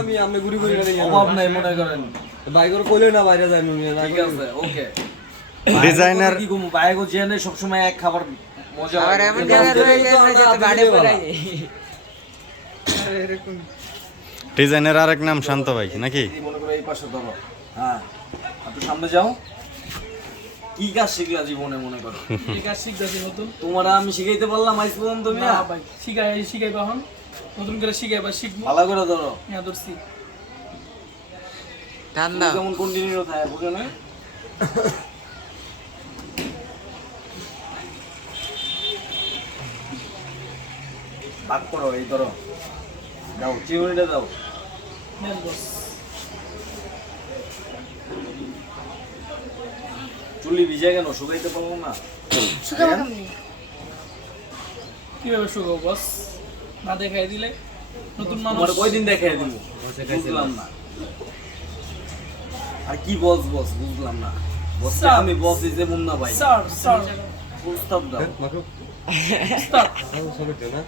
আমি আমি ঘুরি ঘুরি অভাব নাই মনে করেন। বাইক করে কইলে না বাইরে যাই আমি ঠিক আছে ওকে। ডিজাইনার কি কমু বাইক জেনে সবসময় এক খাবার মজা হয়। এমন আমাদের রয়ে বাড়ি আদিবাসী পড়াই। ডিজাইনের আরেক নাম শান্ত ভাই নাকি? মনে করো এই পাশে ধরো। হ্যাঁ একটু সামনে যাও। কি কাজ শিখলা জীবনে মনে করো? কি কাজ শিখতেছি নতুন? তোমার আমি শিখাইতে পারলাম আজ পর্যন্ত তুমি না ভাই শিখাই শিখাই এখন। নতুন করে শিখাই বা শিখব। ভালো করে ধরো। হ্যাঁ ধরছি। ঠান্ডা। কেমন কন্টিনিউ থাকে বুঝো না? ভাগ করো এই ধরো। দাও চিংড়িটা দাও। বস। চুলি ভিজে কেন? শুকাইতে পারব না। শুকাবো কীভাবে শুকাবো বস? না দেখাই দিলে নতুন মানুষ ওই কয়দিন দেখাই দিব? বুঝলাম না। আর কি বস বস বুঝলাম না। বস আমি বস হিসেবে মুন্না ভাই। Sir sir. প্রস্তাব দাও। মাকু স্যার। সবে না?